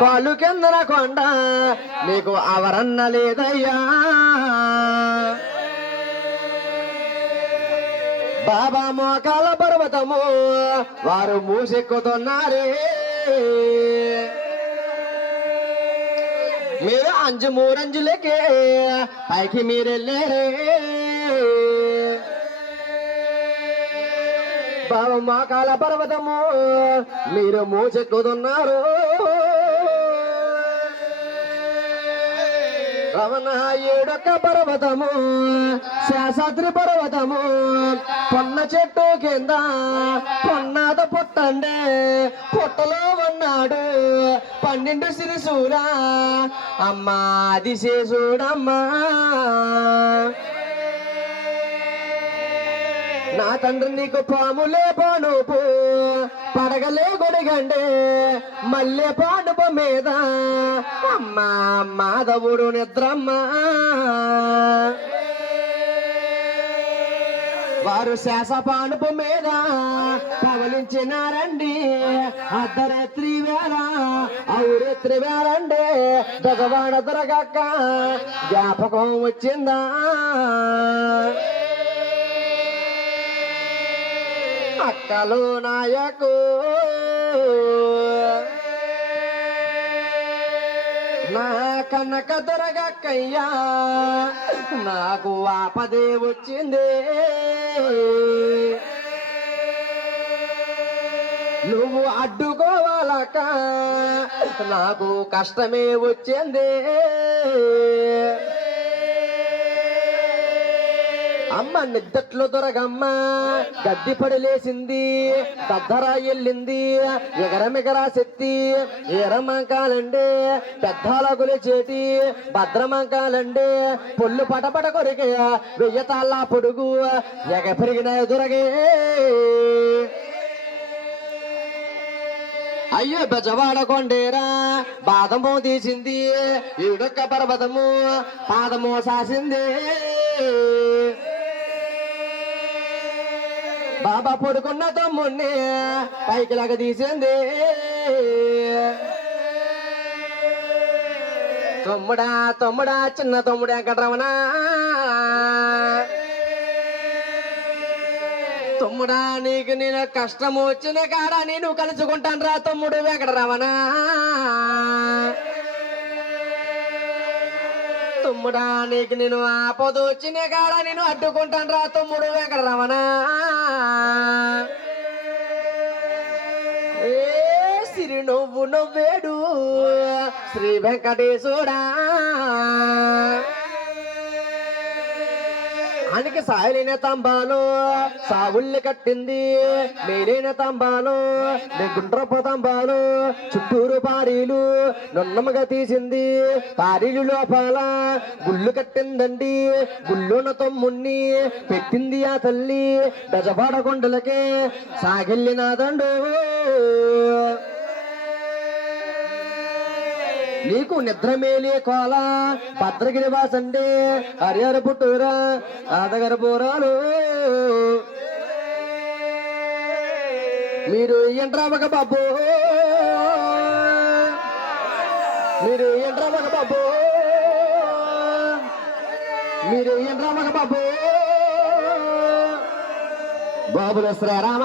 కాలు కిందన కొండ? నీకు అవరన్న లేదయ్యా. బాబా మోకాల పర్వతము వారు మూసెక్కుతున్నారే. మీరు అంజు మూరంజులకే పైకి మీరెళ్ళారే. బాబా మోకాల పర్వతము మీరు మూసెక్కుతున్నారు. రమణ ఏడొక్క పర్వతము శాసాద్రి పర్వతము పొన్న చెట్టు కింద పొన్నాద పుట్టండే పుట్టలో ఉన్నాడు. పన్నెండు సిరిసూరా అమ్మా అది శేషుడమ్మా నా తండ్రి నీకు పాములే పానుపు పడగలే గొడిగండే మల్లె పానుపు మీద. అమ్మా మాధవుడు నిద్రమ్మా. వారు శాస పానుపు మీద పవలించినారండి. అర్ధరాత్రి వేళ ఔరేత్రి వేళండి. దొగవాడ దొరగక్క జ్ఞాపకం వచ్చిందా? అక్కలు నాయకు. నా కనక దొరగక్కయ్యా నాకు ఆపదే వచ్చింది. నువ్వు అడ్డుకోవాలక నాకు కష్టమే వచ్చింది. అమ్మ నిద్దట్లో దొరగమ్మ గడ్డి పడిలేసింది దద్దరా ఎల్లింది ఎగరమిగరా శక్తి ఎరమంకాలండి పెద్దాల చేటి భద్రమంకాలండి పొల్లు పటపట కొరికే వెయ్య తాళ్ళ పొడుగు ఎగ పెరిగిన దొరగే అయ్యో బెజవాడ కొండేరా బాదము తీసింది ఈడొక్క పర్వతము పాదము సాసింది. బాబా పడుకున్న తమ్ముణ్ణి పైకి లాగా తీసింది. తమ్ముడా తమ్ముడా చిన్న తమ్ముడు వెంకటరమణ. తమ్ముడా నీకు నేను కష్టం వచ్చిన కాడ నేను కలుసుకుంటాను రా తమ్ముడు వెంకటరమణ. తమ్ముడా నీకు నేను ఆపద వచ్చిన కాడ నేను అడ్డుకుంటాను రా తమ్ముడు వెంకటరమణ. ఏ సిరి నువ్వు నవ్వేడు శ్రీ వెంకటేశ్వరా ఆయనకి సాయలైన తంబాలు సావుల్ని కట్టింది మేలైన తంబాలు గుండ్రపు తంబాలు చుట్టూరు పారీలు నున్నముగా తీసింది. పారీలు లోపల గుళ్ళు కట్టిందండి గుళ్ళున తమ్ముణ్ణి పెట్టింది ఆ తల్లి. బెజపాడ కొండలకే సాగిల్లినాదండు. నీకు నిద్ర మేలే కోల. భద్రగిరి వాసండే హరిహర పుట్టూరా. ఆదగర పోరాలు. మీరు ఎంట్రావక బాబు. మీరు ఎంట్రావక బాబు. మీరు ఎంట్రావక బాబు. బాబులు శ్రీరామ